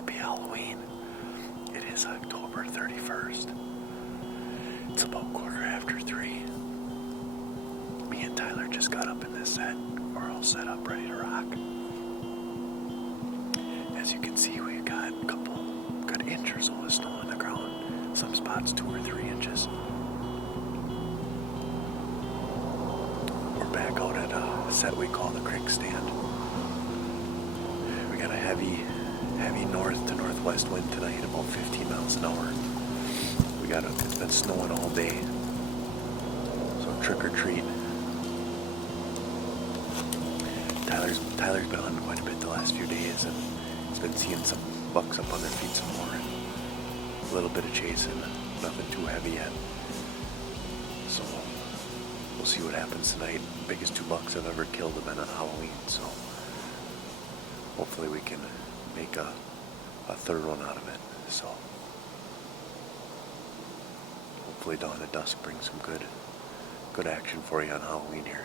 happy Halloween. It is October 31st. It's about 3:15. Me and Tyler just got up in this set. We're all set up, ready to rock. As you can see, we've got a couple good inches of snow on the ground. Some spots 2 or 3 inches. We're back out at a set we call the Creek Stand. We got a heavy north to northwest wind tonight, about 15 miles an hour. It's been snowing all day, so trick or treat. Tyler's been on quite a bit the last few days, and he's been seeing some bucks up on their feet some more, and a little bit of chasing, nothing too heavy yet. So we'll see what happens tonight. Biggest 2 bucks I've ever killed have been on Halloween, so hopefully we can make a third one out of it. So hopefully dawn at dusk brings some good action for you on Halloween here.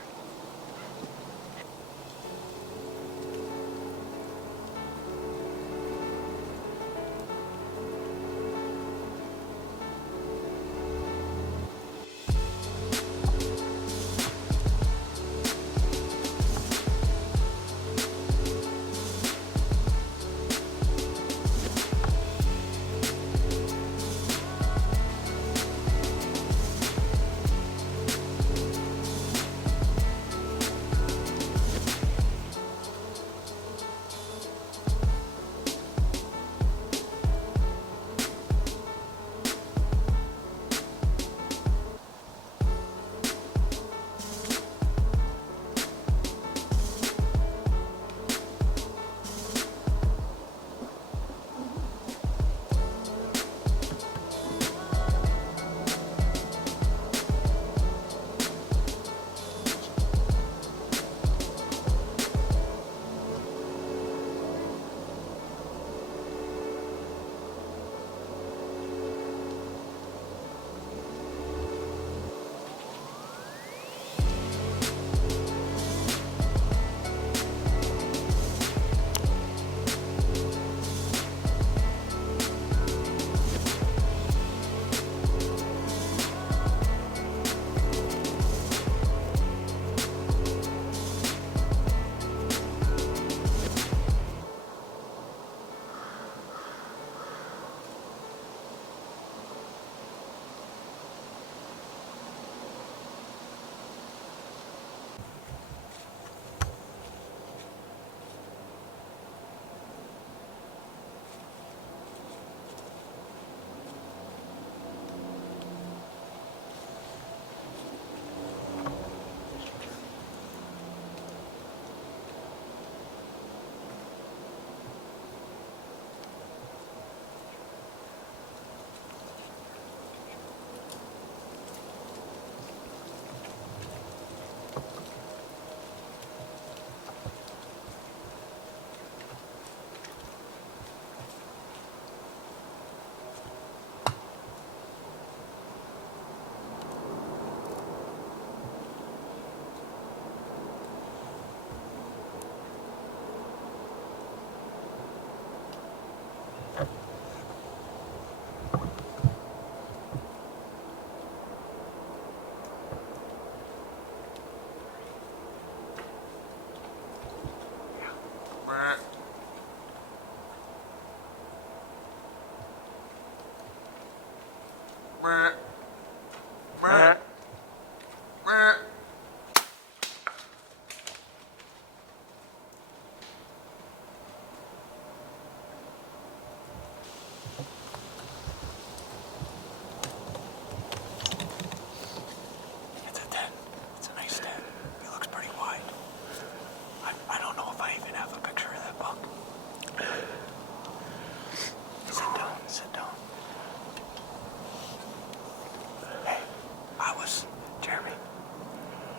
Jeremy,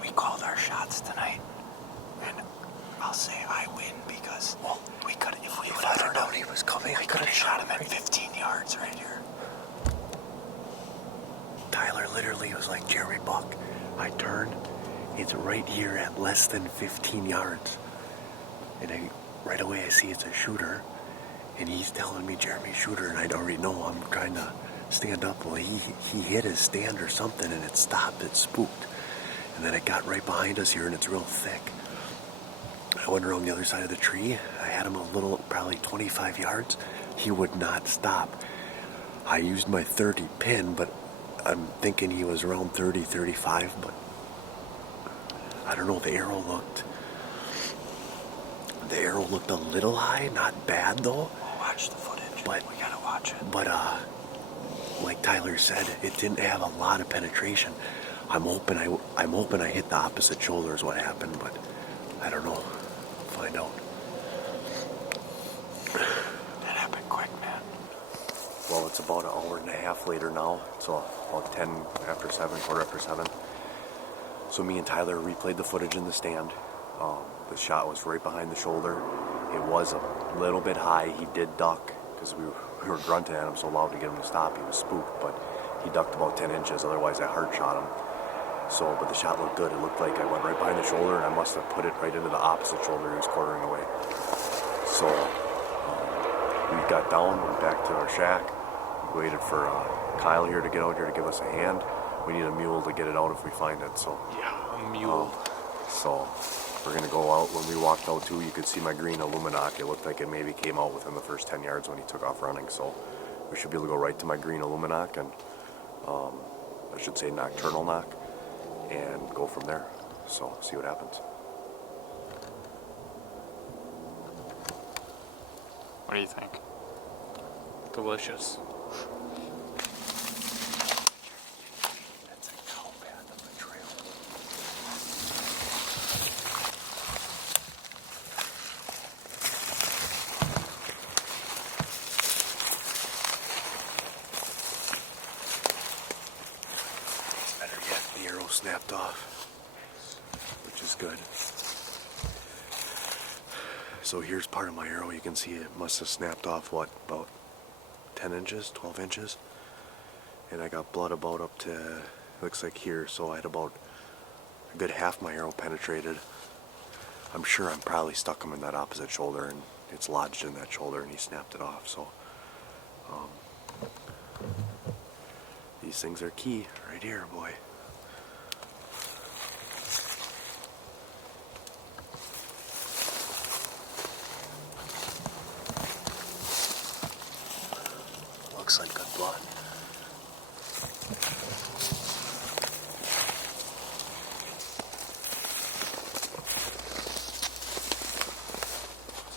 we called our shots tonight, and I'll say I win because, well, we could, if we would have known he was coming, we could have shot him at 15 yards right here. Tyler literally was like, Jeremy Buck, I turned, it's right here at less than 15 yards. And right away I see it's a shooter, And he's telling me Jeremy shooter, and I already know I'm trying to stand up. Well, he hit his stand or something, and it stopped. It spooked. And then it got right behind us here, and it's real thick. I went around the other side of the tree. I had him a little, probably 25 yards. He would not stop. I used my 30 pin, but I'm thinking he was around 30, 35, but I don't know. The arrow looked a little high, not bad though. We'll watch the footage. But we gotta watch it. But like Tyler said, it didn't have a lot of penetration. I'm hoping I hit the opposite shoulder is what happened, but I don't know. Find out. That happened quick, man. Well, it's about an hour and a half later now. So about 10 after 7, quarter after 7. So me and Tyler replayed the footage in the stand. The shot was right behind the shoulder. It was a little bit high. He did duck because we were grunting at him so loud to get him to stop. He was spooked, but he ducked about 10 inches. Otherwise, I hard shot him. So, but the shot looked good. It looked like I went right behind the shoulder, and I must have put it right into the opposite shoulder. He was quartering away. So we got down, went back to our shack, waited for Kyle here to get out here to give us a hand. We need a mule to get it out if we find it. So yeah, a mule. So we're gonna go out. When we walked out too, you could see my green Illuminac. It looked like it maybe came out within the first 10 yards when he took off running. So we should be able to go right to my green Illuminac and I should say nocturnal knock, and go from there. So see what happens. What do you think? Delicious. That's a cow path on the trail. Better yet, the arrow snapped off, which is good. So here's part of my arrow. You can see it must have snapped off, what, about 10 inches, 12 inches? And I got blood about up to, looks like here, so I had about a good half my arrow penetrated. I'm sure I'm probably stuck him in that opposite shoulder, and it's lodged in that shoulder, and he snapped it off. So these things are key right here, boy. Looks like good blood.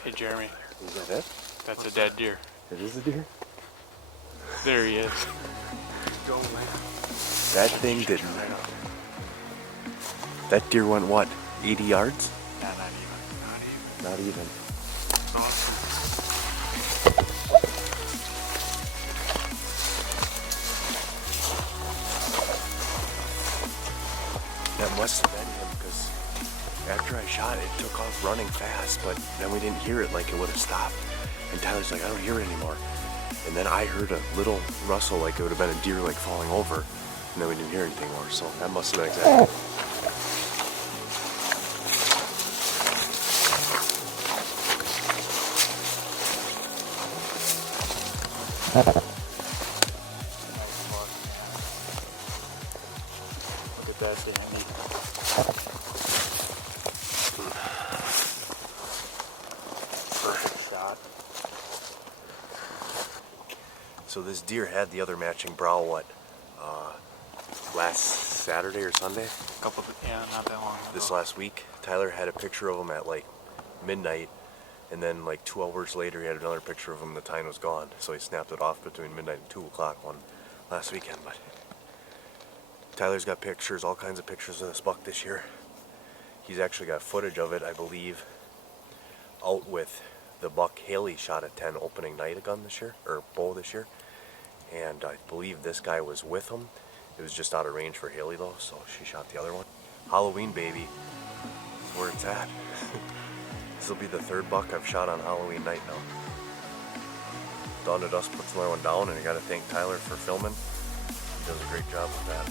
Hey, Jeremy. Is that it? That's a dead deer. It is a deer? There he is. Go, man. That thing didn't. That deer went what? 80 yards? Nah, not even. Not even. It's awesome. That must have been him, because after I shot it, it took off running fast, but then we didn't hear it like it would have stopped. And Tyler's like, I don't hear it anymore. And then I heard a little rustle like it would have been a deer like falling over, and then we didn't hear anything more, so that must have been exactly. Look at that, Danny. Perfect shot. So this deer had the other matching brow, what, last Saturday or Sunday? Yeah, not that long ago. This last week. Tyler had a picture of him at like midnight, and then like 2 hours later he had another picture of him. The tine was gone, so he snapped it off between midnight and 2 o'clock one last weekend. But Tyler's got pictures, all kinds of pictures of this buck this year. He's actually got footage of it, I believe, out with the buck Haley shot at 10 opening night a gun this year, or bow this year. And I believe this guy was with him. It was just out of range for Haley though, so she shot the other one. Halloween, baby, is where it's at. This will be the third buck I've shot on Halloween night now. Dawn to Dusk puts another one down, and I gotta thank Tyler for filming. He does a great job with that.